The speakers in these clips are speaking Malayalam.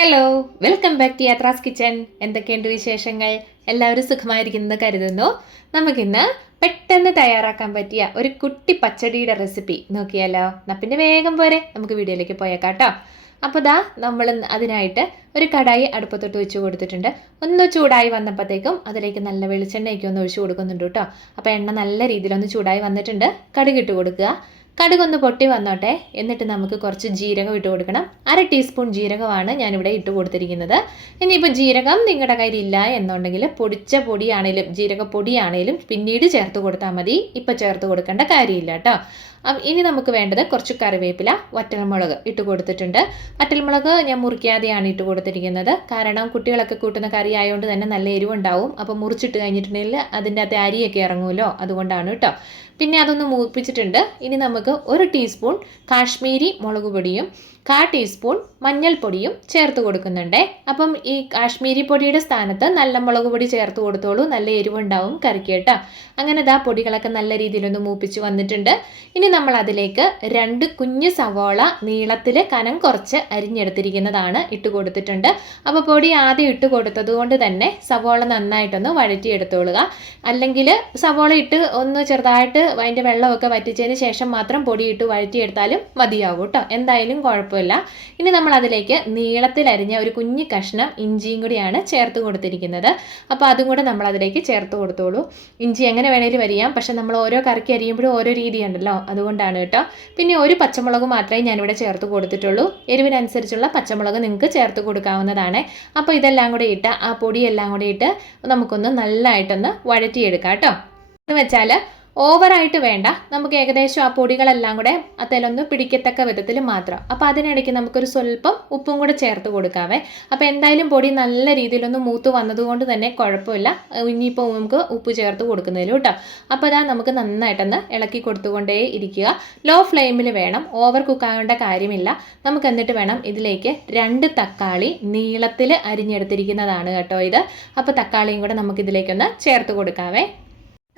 Hello, welcome back to Yathra's kitchen. എന്തൊക്കെയുണ്ട് വിശേഷങ്ങൾ? എല്ലാവരും സുഖമായിരിക്കുന്നത് കരുതുന്നു. നമുക്കിന്ന് പെട്ടെന്ന് തയ്യാറാക്കാൻ പറ്റിയ ഒരു കുട്ടി പച്ചടിയുടെ റെസിപ്പി നോക്കിയാലോ? പിന്നെ വേഗം പോരെ, നമുക്ക് വീഡിയോയിലേക്ക് പോയേക്കാം കേട്ടോ. അപ്പോൾ നമ്മൾ അതിനായിട്ട് ഒരു കടായി അടുപ്പത്തോട്ട് വെച്ച് കൊടുത്തിട്ടുണ്ട്. ഒന്ന് ചൂടായി വന്നപ്പോഴത്തേക്കും അതിലേക്ക് നല്ല വെളിച്ചെണ്ണയൊക്കെ ഒന്ന് ഒഴിച്ച് കൊടുക്കുന്നുണ്ട് കേട്ടോ. അപ്പോൾ എണ്ണ നല്ല രീതിയിലൊന്ന് ചൂടായി വന്നിട്ടുണ്ട്. കടുകിട്ട് കൊടുക്കുക. കടുകൊന്ന് പൊട്ടി വന്നോട്ടെ. എന്നിട്ട് നമുക്ക് കുറച്ച് ജീരകം ഇട്ട് കൊടുക്കണം. 1/2 ടീസ്പൂൺ ജീരകമാണ് ഞാനിവിടെ ഇട്ട് കൊടുത്തിരിക്കുന്നത്. ഇനിയിപ്പോൾ ജീരകം നിങ്ങളുടെ കയ്യിലില്ല എന്നുണ്ടെങ്കിൽ പൊടിച്ച പൊടിയാണേലും ജീരകപ്പൊടിയാണേലും പിന്നീട് ചേർത്ത് കൊടുത്താൽ മതി. ഇപ്പം ചേർത്ത് കൊടുക്കേണ്ട കാര്യമില്ല കേട്ടോ. ഇനി നമുക്ക് വേണ്ടത് കുറച്ച് കറിവേപ്പില, വറ്റൽമുളക് ഇട്ട് കൊടുത്തിട്ടുണ്ട്. വറ്റൽമുളക് ഞാൻ മുറിക്കാതെയാണ് ഇട്ട് കൊടുത്തിരിക്കുന്നത്. കാരണം കുട്ടികളൊക്കെ കൂട്ടുന്ന കറി ആയതുകൊണ്ട് തന്നെ നല്ല എരിവുണ്ടാവും. അപ്പോൾ മുറിച്ചിട്ട് കഴിഞ്ഞിട്ടുണ്ടെങ്കിൽ അതിൻ്റെ അകത്ത് അരിയൊക്കെ ഇറങ്ങുമല്ലോ, അതുകൊണ്ടാണ് കേട്ടോ. പിന്നെ അതൊന്ന് മൂപ്പിച്ചിട്ടുണ്ട്. ഇനി നമുക്ക് 1 ടീസ്പൂൺ കാശ്മീരി മുളക് പൊടിയും 1/4 ടീസ്പൂൺ മഞ്ഞൾപ്പൊടിയും ചേർത്ത് കൊടുക്കുന്നുണ്ട്. അപ്പം ഈ കാശ്മീരി പൊടിയുടെ സ്ഥാനത്ത് നല്ല മുളക് പൊടി ചേർത്ത് കൊടുത്തോളൂ, നല്ല എരിവുണ്ടാവും കറിക്ക് കേട്ടോ. അങ്ങനെ പൊടികളൊക്കെ നല്ല രീതിയിലൊന്ന് മൂപ്പിച്ച് വന്നിട്ടുണ്ട്. ഇനി നമ്മൾ അതിലേക്ക് 2 കുഞ്ഞ് സവോള നീളത്തിൽ കനം കുറച്ച് അരിഞ്ഞെടുത്തിരിക്കുന്നതാണ് ഇട്ട് കൊടുത്തിട്ടുണ്ട്. അപ്പോൾ പൊടി ആദ്യം ഇട്ട് കൊടുത്തത് കൊണ്ട് തന്നെ സവോള നന്നായിട്ടൊന്ന് വഴറ്റിയെടുത്തോളുക. അല്ലെങ്കിൽ സവോള ഇട്ട് ഒന്ന് ചെറുതായിട്ട് അതിൻ്റെ വെള്ളമൊക്കെ വറ്റിച്ചതിന് ശേഷം മാത്രം പൊടി ഇട്ട് വഴറ്റിയെടുത്താലും മതിയാവും കേട്ടോ. എന്തായാലും കുഴപ്പമില്ല. ഇനി നമ്മൾ അതിലേക്ക് നീളത്തിൽ അരിഞ്ഞ ഒരു കുഞ്ഞു കഷ്ണം ഇഞ്ചിയും കൂടിയാണ് ചേർത്ത് കൊടുത്തിരിക്കുന്നത്. അപ്പോൾ അതും കൂടെ നമ്മൾ അതിലേക്ക് ചേർത്ത് കൊടുത്തോളൂ. ഇഞ്ചി എങ്ങനെ വേണേലും അരിയാം, പക്ഷെ നമ്മൾ ഓരോ കറിക്ക് അരിയുമ്പോഴും ഓരോ രീതിയുണ്ടല്ലോ, അതുകൊണ്ടാണ് കേട്ടോ. പിന്നെ ഒരു പച്ചമുളക് മാത്രമേ ഞാനിവിടെ ചേർത്ത് കൊടുത്തിട്ടുള്ളൂ. എരിവിനനുസരിച്ചുള്ള പച്ചമുളക് നിങ്ങൾക്ക് ചേർത്ത് കൊടുക്കാവുന്നതാണ്. അപ്പോൾ ഇതെല്ലാം കൂടെ ഇട്ട് ആ പൊടിയെല്ലാം കൂടെ ഇട്ട് നമുക്കൊന്ന് നല്ലതായിട്ടൊന്ന് വഴറ്റിയെടുക്കാം കേട്ടോ. എന്ന് വെച്ചാൽ ഓവറായിട്ട് വേണ്ട, നമുക്ക് ഏകദേശം ആ പൊടികളെല്ലാം കൂടെ അതിലൊന്ന് പിടിക്കത്തക്ക വിധത്തിൽ മാത്രം. അപ്പോൾ അതിനിടയ്ക്ക് നമുക്കൊരു സ്വല്പം ഉപ്പും കൂടെ ചേർത്ത് കൊടുക്കാവേ. അപ്പോൾ എന്തായാലും പൊടി നല്ല രീതിയിലൊന്ന് മൂത്ത് വന്നതുകൊണ്ട് തന്നെ കുഴപ്പമില്ല. ഇനിയിപ്പോൾ നമുക്ക് ഉപ്പ് ചേർത്ത് കൊടുക്കുന്നതിലും കേട്ടോ. അപ്പോൾ നമുക്ക് നന്നായിട്ടൊന്ന് ഇളക്കി കൊടുത്തുകൊണ്ടേ ഇരിക്കുക. ലോ ഫ്ലെയിമിൽ വേണം, ഓവർ കുക്കാകേണ്ട കാര്യമില്ല. നമുക്ക് എന്നിട്ട് വേണം ഇതിലേക്ക് 2 തക്കാളി നീളത്തിൽ അരിഞ്ഞെടുത്തിരിക്കുന്നതാണ് കേട്ടോ ഇത്. അപ്പോൾ തക്കാളിയും കൂടെ നമുക്കിതിലേക്കൊന്ന് ചേർത്ത് കൊടുക്കാവേ.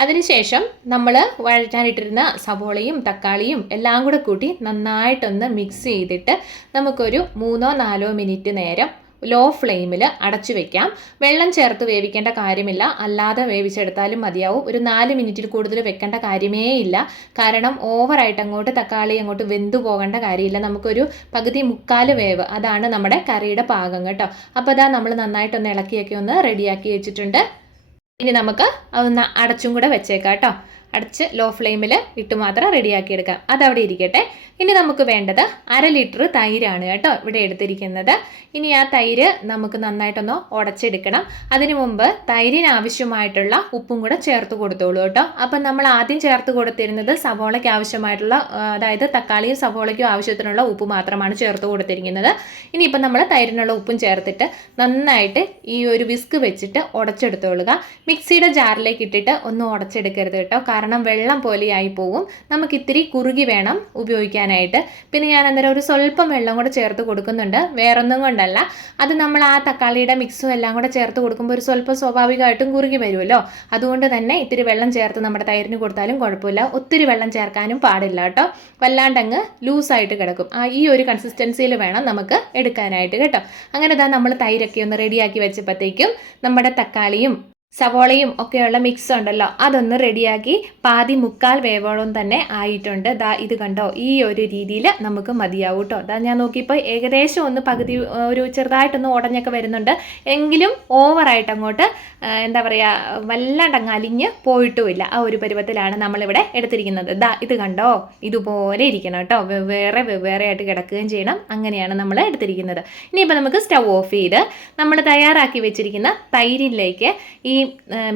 അതിനുശേഷം നമ്മൾ വഴറ്റാനിട്ടിരുന്ന സവോളയും തക്കാളിയും എല്ലാം കൂടെ കൂട്ടി നന്നായിട്ടൊന്ന് മിക്സ് ചെയ്തിട്ട് നമുക്കൊരു 3-4 മിനിറ്റ് നേരം ലോ ഫ്ലെയിമിൽ അടച്ചു വെക്കാം. വെള്ളം ചേർത്ത് വേവിക്കേണ്ട കാര്യമില്ല, അല്ലാതെ വേവിച്ചെടുത്താലും മതിയാവും. ഒരു 4 മിനിറ്റിൽ കൂടുതൽ വെക്കേണ്ട കാര്യമേ ഇല്ല. കാരണം ഓവറായിട്ട് അങ്ങോട്ട് തക്കാളി അങ്ങോട്ട് വെന്തു പോകേണ്ട കാര്യമില്ല. നമുക്കൊരു പകുതി 1/4 വേവ്, അതാണ് നമ്മുടെ കറിയുടെ പാകം കേട്ടോ. അപ്പോൾ നമ്മൾ നന്നായിട്ടൊന്ന് ഇളക്കിയൊക്കെ ഒന്ന് റെഡിയാക്കി വെച്ചിട്ടുണ്ട്. ഇനി നമുക്ക് അതൊന്ന് അടച്ചും കൂടെ വെച്ചേക്കാം കേട്ടോ. അടച്ച് ലോ ഫ്ലെയിമിൽ ഇട്ട് മാത്രം റെഡിയാക്കി എടുക്കാം. അതവിടെ ഇരിക്കട്ടെ. ഇനി നമുക്ക് വേണ്ടത് 1/2 ലിറ്റർ തൈരാണ് കേട്ടോ ഇവിടെ എടുത്തിരിക്കുന്നത്. ഇനി ആ തൈര് നമുക്ക് നന്നായിട്ടൊന്ന് ഉടച്ചെടുക്കണം. അതിനു മുമ്പ് തൈരിന് ആവശ്യമായിട്ടുള്ള ഉപ്പും കൂടെ ചേർത്ത് കൊടുത്തോളൂ കേട്ടോ. അപ്പം നമ്മൾ ആദ്യം ചേർത്ത് കൊടുത്തിരുന്നത് സവോളയ്ക്ക് ആവശ്യമായിട്ടുള്ള, അതായത് തക്കാളിയും സവോളയ്ക്കും ആവശ്യത്തിനുള്ള ഉപ്പ് മാത്രമാണ് ചേർത്ത് കൊടുത്തിരിക്കുന്നത്. ഇനിയിപ്പം നമ്മൾ തൈരിനുള്ള ഉപ്പും ചേർത്തിട്ട് നന്നായിട്ട് ഈ ഒരു വിസ്ക് വെച്ചിട്ട് ഉടച്ചെടുത്തോളുക. മിക്സിയുടെ ജാറിലേക്ക് ഇട്ടിട്ട് ഒന്നും ഉടച്ചെടുക്കരുത് കേട്ടോ, കാരണം വെള്ളം പോലെയായി പോവും. നമുക്ക് ഇത്തിരി കുറുകി വേണം ഉപയോഗിക്കാനായിട്ട്. പിന്നെ ഞാൻ അന്നേരം ഒരു സ്വല്പം വെള്ളം കൂടെ ചേർത്ത് കൊടുക്കുന്നുണ്ട്, വേറൊന്നും കൊണ്ടല്ല. അത് നമ്മൾ ആ തക്കാളിയുടെ മിക്സും എല്ലാം കൂടെ ചേർത്ത് കൊടുക്കുമ്പോൾ ഒരു സ്വല്പം സ്വാഭാവികമായിട്ടും കുറുകി വരുമല്ലോ. അതുകൊണ്ട് തന്നെ ഇത്തിരി വെള്ളം ചേർത്ത് നമ്മുടെ തൈരിന് കൊടുത്താലും കുഴപ്പമില്ല. ഒത്തിരി വെള്ളം ചേർക്കാനും പാടില്ല കേട്ടോ, വല്ലാണ്ടങ്ങ് ലൂസായിട്ട് കിടക്കും. ഈ ഒരു കൺസിസ്റ്റൻസിയിൽ വേണം നമുക്ക് എടുക്കാനായിട്ട് കേട്ടോ. അങ്ങനെ നമ്മൾ തൈരൊക്കെ ഒന്ന് റെഡിയാക്കി വെച്ചപ്പോഴത്തേക്കും നമ്മുടെ തക്കാളിയും സവോളയും ഒക്കെയുള്ള മിക്സ് ഉണ്ടല്ലോ, അതൊന്ന് റെഡിയാക്കി 1/4 വേവോളം തന്നെ ആയിട്ടുണ്ട്. ഇത് കണ്ടോ, ഈ ഒരു രീതിയിൽ നമുക്ക് മതിയാവും കേട്ടോ. ഞാൻ നോക്കിയപ്പോൾ ഏകദേശം ഒന്ന് പകുതി ഒരു ചെറുതായിട്ടൊന്ന് ഉടഞ്ഞൊക്കെ വരുന്നുണ്ട്. എങ്കിലും ഓവറായിട്ട് അങ്ങോട്ട് എന്താ പറയുക, വല്ലാണ്ടങ്ങ് അലിഞ്ഞ് പോയിട്ടുമില്ല. ആ ഒരു പരുവത്തിലാണ് നമ്മളിവിടെ എടുത്തിരിക്കുന്നത്. ഇത് കണ്ടോ, ഇതുപോലെ ഇരിക്കണം കേട്ടോ, വെവ്വേറെ ആയിട്ട് കിടക്കുകയും ചെയ്യണം. അങ്ങനെയാണ് നമ്മൾ എടുത്തിരിക്കുന്നത്. ഇനിയിപ്പോൾ നമുക്ക് സ്റ്റൗ ഓഫ് ചെയ്ത് നമ്മൾ തയ്യാറാക്കി വെച്ചിരിക്കുന്ന തൈരിലേക്ക് ഈ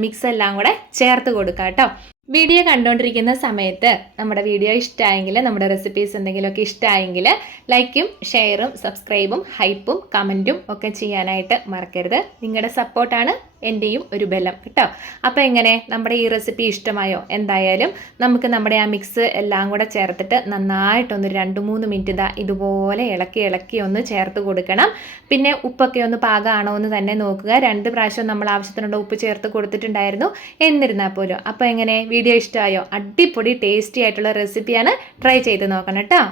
മിക്സ് എല്ലാം കൂടെ ചേർത്ത് കൊടുക്കാം കേട്ടോ. വീഡിയോ കണ്ടുകൊണ്ടിരിക്കുന്ന സമയത്ത് നമ്മുടെ വീഡിയോ ഇഷ്ടമായെങ്കിൽ, നമ്മുടെ റെസിപ്പീസ് എന്തെങ്കിലുമൊക്കെ ഇഷ്ടമായെങ്കിൽ ലൈക്കും ഷെയറും സബ്സ്ക്രൈബും ഹൈപ്പും കമൻറ്റും ഒക്കെ ചെയ്യാനായിട്ട് മറക്കരുത്. നിങ്ങളുടെ സപ്പോർട്ടാണ് എൻ്റെയും ഒരു ബലം കേട്ടോ. അപ്പോൾ എങ്ങനെ, നമ്മുടെ ഈ റെസിപ്പി ഇഷ്ടമായോ? എന്തായാലും നമുക്ക് നമ്മുടെ ആ മിക്സ് എല്ലാം കൂടെ ചേർത്തിട്ട് നന്നായിട്ടൊന്ന് 2-3 മിനിറ്റ് ഇതുപോലെ ഇളക്കി ഒന്ന് ചേർത്ത് കൊടുക്കണം. പിന്നെ ഉപ്പൊക്കെ ഒന്ന് പാകമാണോ എന്ന് തന്നെ നോക്കുക. 2 പ്രാവശ്യം നമ്മൾ ആവശ്യത്തിനുള്ള ഉപ്പ് ചേർത്ത് കൊടുത്തിട്ടുണ്ടായിരുന്നു. എന്നിരുന്നാൽ പോലും അപ്പോൾ എങ്ങനെ, വീഡിയോ ഇഷ്ടമായോ? അടിപൊളി ടേസ്റ്റി ആയിട്ടുള്ള റെസിപ്പിയാണ്, ട്രൈ ചെയ്ത് നോക്കണം കേട്ടോ.